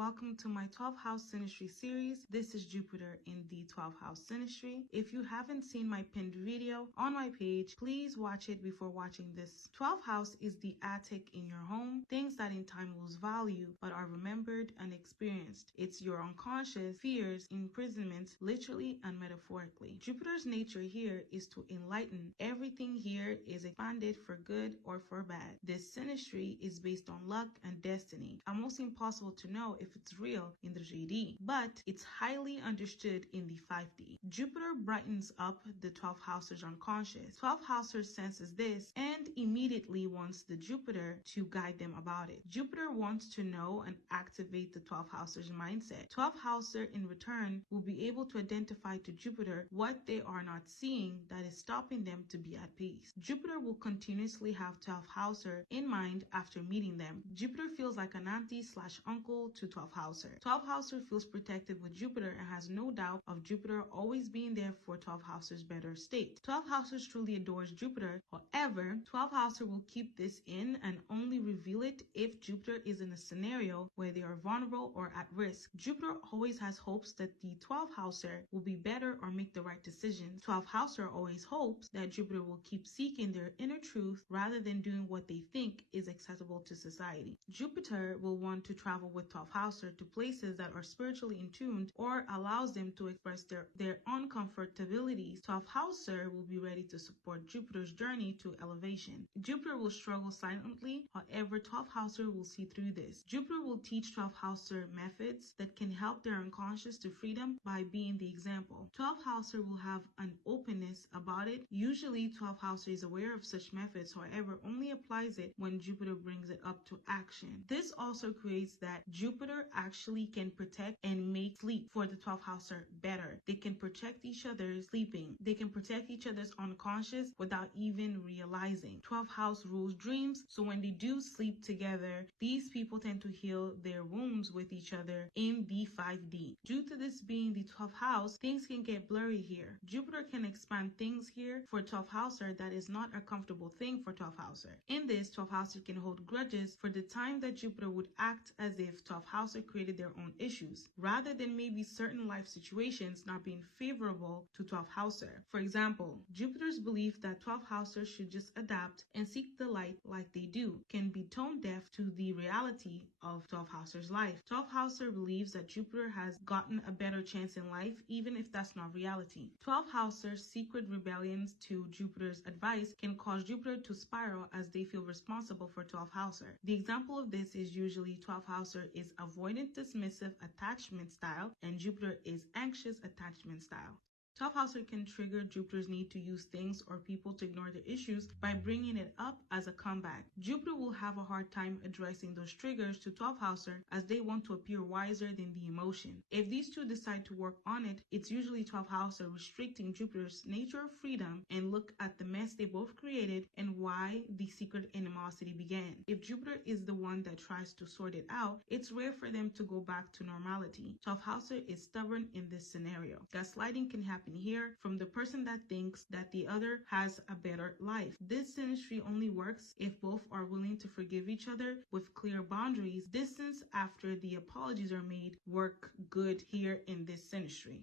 welcome to my 12th house synastry series. This is Jupiter in the 12th house synastry. If you haven't seen my pinned video on my page, please watch it before watching this. 12th house is the attic in your home, things that in time lose value but are remembered and experienced. It's your unconscious fears, imprisonments, literally and metaphorically. Jupiter's nature here is to enlighten. Everything here is expanded for good or for bad. This synastry is based on luck and destiny. Almost impossible to know if it's real in the 3D, but it's highly understood in the 5D. Jupiter brightens up the 12th house's unconscious. 12th house's senses this and immediately wants the Jupiter to guide them about it. Jupiter wants to know and activate the 12th house's mindset. 12th houser in return will be able to identify to Jupiter what they are not seeing that is stopping them to be at peace. Jupiter will continuously have 12th houser in mind after meeting them. Jupiter feels like an auntie/uncle to 12th houser. 12th houser feels protected with Jupiter and has no doubt of Jupiter always being there for 12th houser's better state. 12th houser truly adores Jupiter. However, 12th houser will keep this in and only reveal it if Jupiter is in a scenario where they are vulnerable or at risk. Jupiter always has hopes that the 12th houser will be better or make the right decisions. 12th houser always hopes that Jupiter will keep seeking their inner truth rather than doing what they think is acceptable to society. Jupiter will want to travel with 12th houser to places that are spiritually in tune or allows them to express their uncomfortabilities. 12th houser will be ready to support Jupiter's journey to elevation. Jupiter will struggle silently, however 12th houser will see through this. Jupiter will teach 12th houser methods that can help their unconscious to freedom by being the example. 12th houser will have an openness about it. Usually 12th houser is aware of such methods, however only applies it when Jupiter brings it up to action. This also creates that Jupiter actually can protect and make sleep for the 12th houser better. They can protect each other's sleeping. They can protect each other's unconscious without even realizing. 12th house rules dreams, so when they do sleep together, these people tend to heal their wounds with each other in the 5D. Due to this being the 12th house, things can get blurry here. Jupiter can expand things here for 12th houser that is not a comfortable thing for 12th houser. In this, 12th houser can hold grudges for the time that Jupiter would act as if 12th houser created their own issues, rather than maybe certain life situations not being favorable to 12th houser. For example, Jupiter's belief that 12th houser should just adapt and seek the light like they do can be tone deaf to the reality of 12th houser's life. 12th houser believes that Jupiter has gotten a better chance in life even if that's not reality. 12th houser's secret rebellions to Jupiter's advice can cause Jupiter to spiral as they feel responsible for 12th houser. The example of this is usually 12th houser is avoidant dismissive attachment style and Jupiter is anxious attachment style. 12th houser can trigger Jupiter's need to use things or people to ignore the issues by bringing it up as a comeback. Jupiter will have a hard time addressing those triggers to 12th houser as they want to appear wiser than the emotion. If these two decide to work on it, it's usually 12th houser restricting Jupiter's nature of freedom and look at the mess they both created and why the secret animosity began. If Jupiter is the one that tries to sort it out, it's rare for them to go back to normality. 12th houser is stubborn in this scenario. Gaslighting can happen here from the person that thinks that the other has a better life. This synastry only works if both are willing to forgive each other with clear boundaries. Distance after the apologies are made work good here in this synastry.